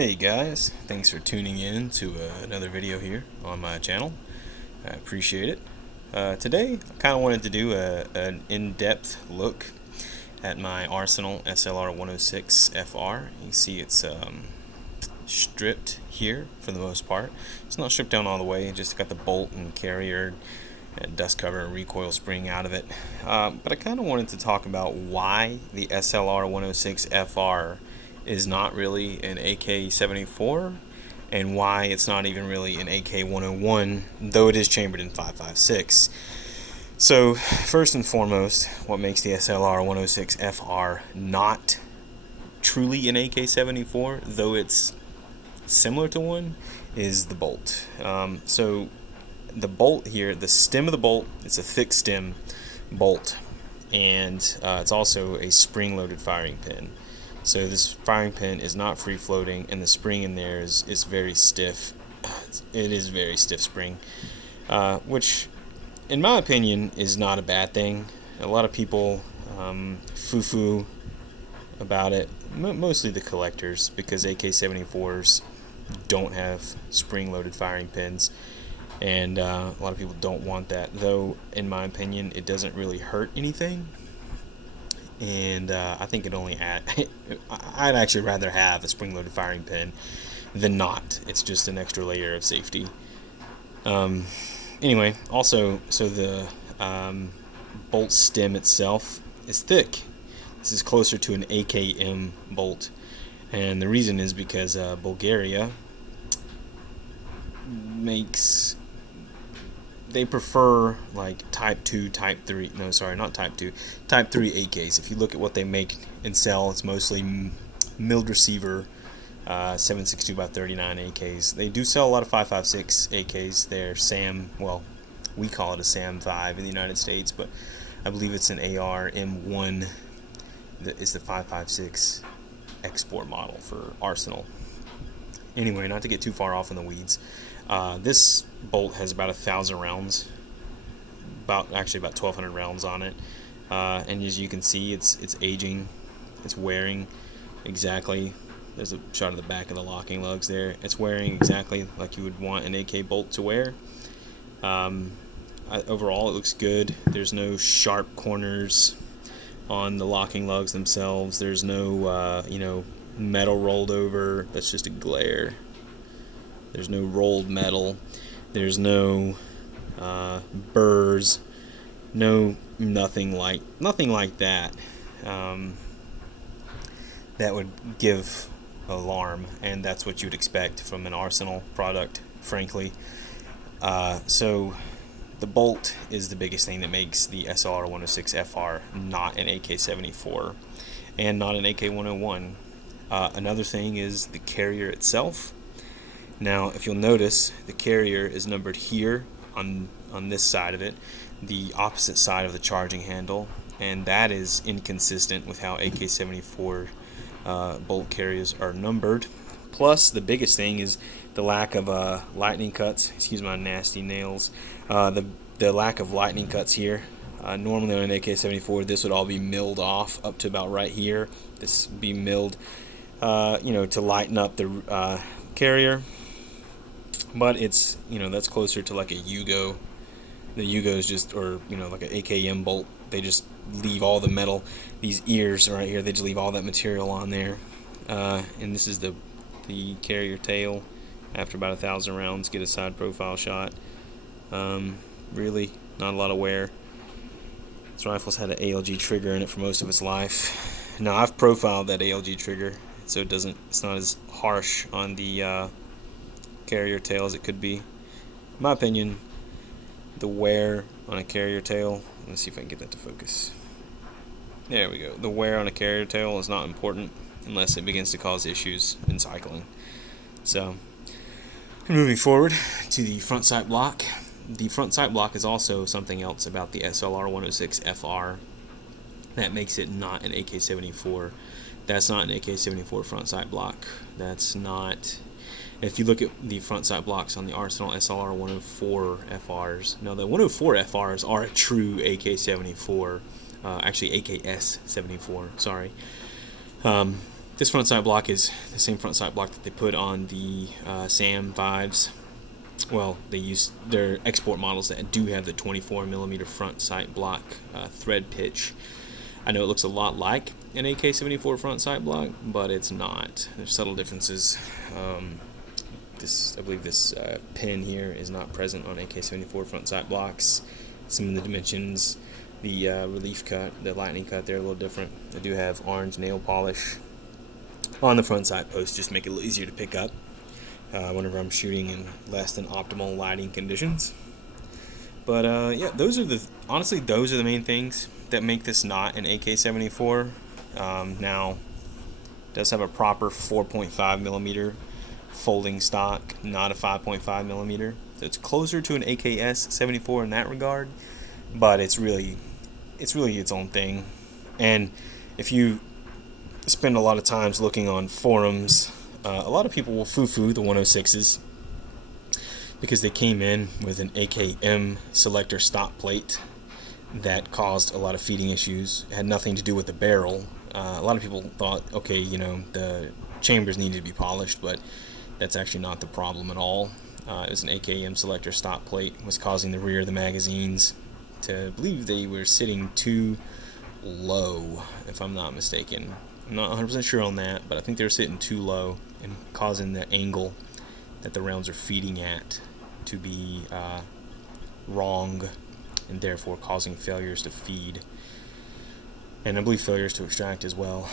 Hey guys, thanks for tuning in to another video here on my channel. I appreciate it. Today I kind of wanted to do an in-depth look at my Arsenal SLR-106FR. You see it's stripped here for the most part. It's not stripped down all the way, just got the bolt and carrier and dust cover and recoil spring out of it. But I kind of wanted to talk about why the SLR-106FR is not really an AK-74 and why it's not even really an AK-101, though it is chambered in 5.56. So first and foremost, what makes the SLR-106FR not truly an AK-74, though it's similar to one, is the bolt. So the bolt here, the stem of the bolt, it's a thick stem bolt, and it's also a spring-loaded firing pin. So this firing pin is not free floating, and the spring in there is very stiff. It is very stiff spring, which in my opinion is not a bad thing. A lot of people foo-foo about it, mostly the collectors, because AK-74s don't have spring-loaded firing pins, and a lot of people don't want that, though in my opinion it doesn't really hurt anything. And I think it only I'd actually rather have a spring-loaded firing pin than not. It's just an extra layer of safety. Anyway, also, so the bolt stem itself is thick. This is closer to an AKM bolt, and the reason is because Bulgaria they prefer like type 2, type 3, no sorry, not type 2, type 3 AKs. If you look at what they make and sell, it's mostly milled receiver 7.62x39 AKs. They do sell a lot of 5.56 AKs. They're SAM, well, we call it a SAM 5 in the United States, but I believe it's an AR M1 that is the 5.56 export model for Arsenal. Anyway, not to get too far off in the weeds, this bolt has about 1,000 rounds, about 1,200 rounds on it, and as you can see, it's aging, it's wearing exactly. There's a shot of the back of the locking lugs there. It's wearing exactly like you would want an AK bolt to wear. Overall, it looks good. There's no sharp corners on the locking lugs themselves. There's no metal rolled over. That's just a glare. There's no rolled metal. There's no burrs. Nothing like that. That would give alarm, and that's what you'd expect from an Arsenal product, frankly. So the bolt is the biggest thing that makes the SLR-106FR not an AK-74 and not an AK-101. Another thing is the carrier itself. Now, if you'll notice, the carrier is numbered here on this side of it, the opposite side of the charging handle, and that is inconsistent with how AK-74 bolt carriers are numbered. Plus, the biggest thing is the lack of lightning cuts. Excuse my nasty nails. The lack of lightning cuts here. Normally on an AK-74, this would all be milled off up to about right here. This would be milled, to lighten up the carrier. But it's, that's closer to like a Yugo. The Yugo is just, or like an AKM bolt. They just leave all the metal, these ears right here, they just leave all that material on there. And this is the carrier tail. After about 1,000 rounds, get a side profile shot. Really not a lot of wear. This rifle's had an ALG trigger in it for most of its life. Now, I've profiled that ALG trigger, so it's not as harsh on the carrier tail as it could be. In my opinion, the wear on a carrier tail, let's see if I can get that to focus. There we go. The wear on a carrier tail is not important unless it begins to cause issues in cycling. So, moving forward to the front sight block. The front sight block is also something else about the SLR-106FR that makes it not an AK-74. That's not an AK-74 front sight block. That's not. If you look at the front sight blocks on the Arsenal SLR-104FRs, now the 104FRs are a true AK-74, actually AKS-74, sorry. This front sight block is the same front sight block that they put on the SAM 5s. Well, they use their export models that do have the 24mm front sight block thread pitch. I know it looks a lot like an AK-74 front sight block, but it's not. There's subtle differences. I believe this pin here is not present on AK-74 front sight blocks. Some of the dimensions, the relief cut, the lightning cut, they're a little different. They do have orange nail polish on the front sight post, just make it a little easier to pick up whenever I'm shooting in less than optimal lighting conditions. But yeah, honestly those are the main things that make this not an AK-74. Now, it does have a proper 4.5mm folding stock, not a 5.5mm. So it's closer to an AKS-74 in that regard, but it's really its own thing. And if you spend a lot of times looking on forums, a lot of people will foo-foo the 106s because they came in with an AKM selector stop plate that caused a lot of feeding issues. It had nothing to do with the barrel. A lot of people thought, okay, you know, the chambers needed to be polished, but that's actually not the problem at all. It was an AKM selector stop plate, was causing the rear of the magazines to, I believe they were sitting too low, if I'm not mistaken. I'm not 100% sure on that, but I think they were sitting too low and causing the angle that the rounds are feeding at to be wrong, and therefore causing failures to feed, and I believe failures to extract as well.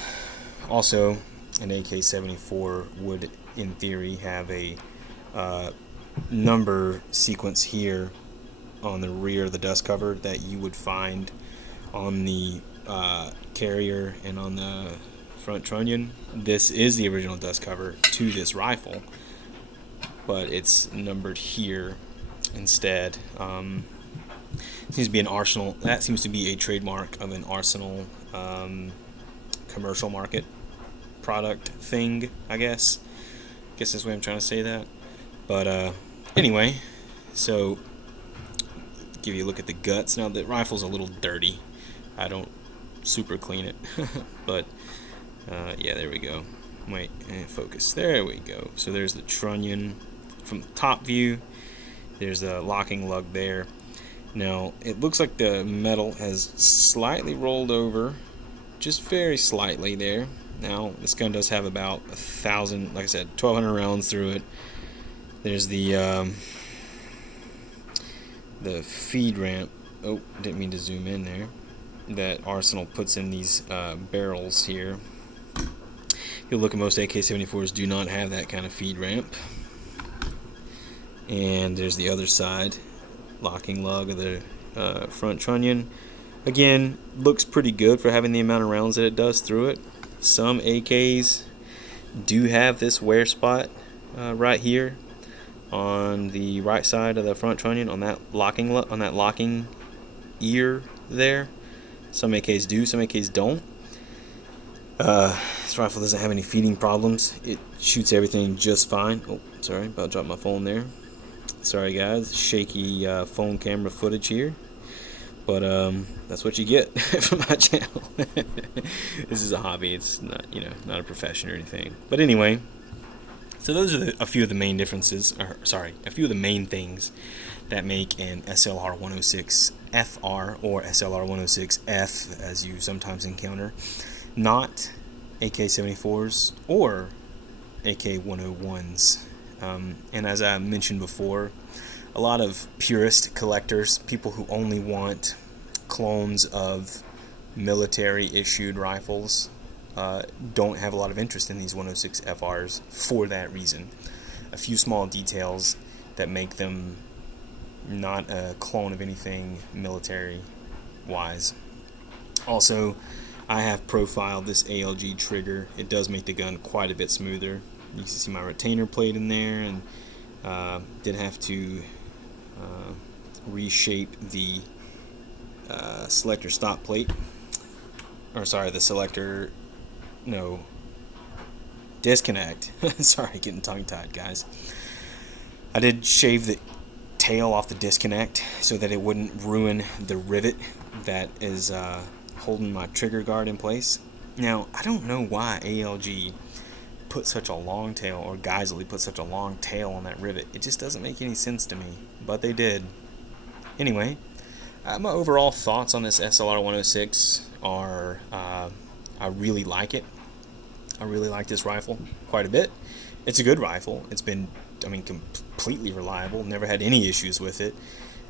Also, an AK-74 would, in theory, have a number sequence here on the rear of the dust cover that you would find on the carrier and on the front trunnion. This is the original dust cover to this rifle, but it's numbered here instead. Seems to be an Arsenal. That seems to be a trademark of an Arsenal commercial market product thing, I guess. That's the way I'm trying to say that. But anyway, so give you a look at the guts. Now the rifle's a little dirty. I don't super clean it, but yeah, there we go. Wait, focus. There we go. So there's the trunnion from the top view. There's a locking lug there. Now, it looks like the metal has slightly rolled over, just very slightly there. Now, this gun does have about 1,000, like I said, 1,200 rounds through it. There's the feed ramp. Oh, didn't mean to zoom in there. That Arsenal puts in these barrels here. If you look at most AK-74s, do not have that kind of feed ramp. And there's the other side. Locking lug of the front trunnion. Again, looks pretty good for having the amount of rounds that it does through it. Some AKs do have this wear spot right here on the right side of the front trunnion, on that locking ear there. Some AKs do, some AKs don't. This rifle doesn't have any feeding problems. It shoots everything just fine. Oh, sorry, about to drop my phone there. Sorry guys, shaky phone camera footage here, but that's what you get from my channel. This is a hobby. It's not, not a profession or anything. But anyway, so those are a few of the main differences, or sorry, a few of the main things that make an SLR-106FR or SLR-106F, as you sometimes encounter, not AK-74s or AK-101s. And as I mentioned before, a lot of purist collectors, people who only want clones of military issued rifles, don't have a lot of interest in these 106 FRs for that reason. A few small details that make them not a clone of anything military wise. Also, I have profiled this ALG trigger. It does make the gun quite a bit smoother. You can see my retainer plate in there, and did have to reshape the selector stop plate, or sorry, the selector, no, disconnect. Sorry, getting tongue-tied, guys. I did shave the tail off the disconnect so that it wouldn't ruin the rivet that is holding my trigger guard in place. Now, I don't know why ALG put such a long tail, or Geiseley put such a long tail on that rivet. It just doesn't make any sense to me, but they did. Anyway, my overall thoughts on this SLR-106 are I really like it. I really like this rifle quite a bit. It's a good rifle. It's been, I mean, completely reliable. Never had any issues with it.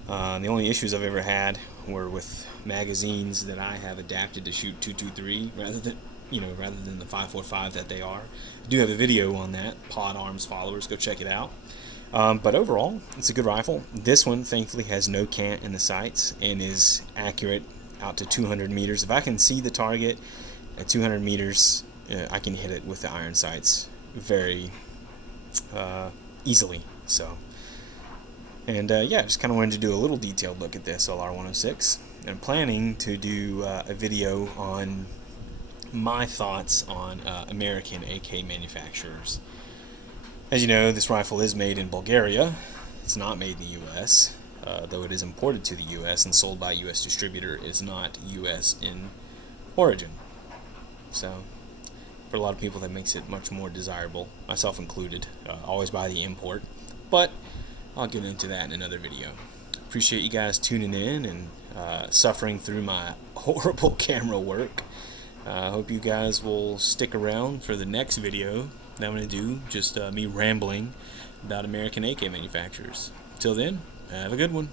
The only issues I've ever had were with magazines that I have adapted to shoot 223 rather than the 545 that they are. I do have a video on that. Pod Arms followers, go check it out. But overall, it's a good rifle. This one, thankfully, has no cant in the sights and is accurate out to 200 meters. If I can see the target at 200 meters, I can hit it with the iron sights very easily. So, and yeah, just kind of wanted to do a little detailed look at the SLR-106. I'm planning to do a video on my thoughts on American AK manufacturers. As you know, this rifle is made in Bulgaria. It's not made in the U.S., though it is imported to the U.S. and sold by a U.S. distributor. It is not U.S. in origin. So, for a lot of people, that makes it much more desirable, myself included. Always buy the import, but I'll get into that in another video. Appreciate you guys tuning in and suffering through my horrible camera work. I hope you guys will stick around for the next video that I'm going to do, just me rambling about American AK manufacturers. Till then, have a good one.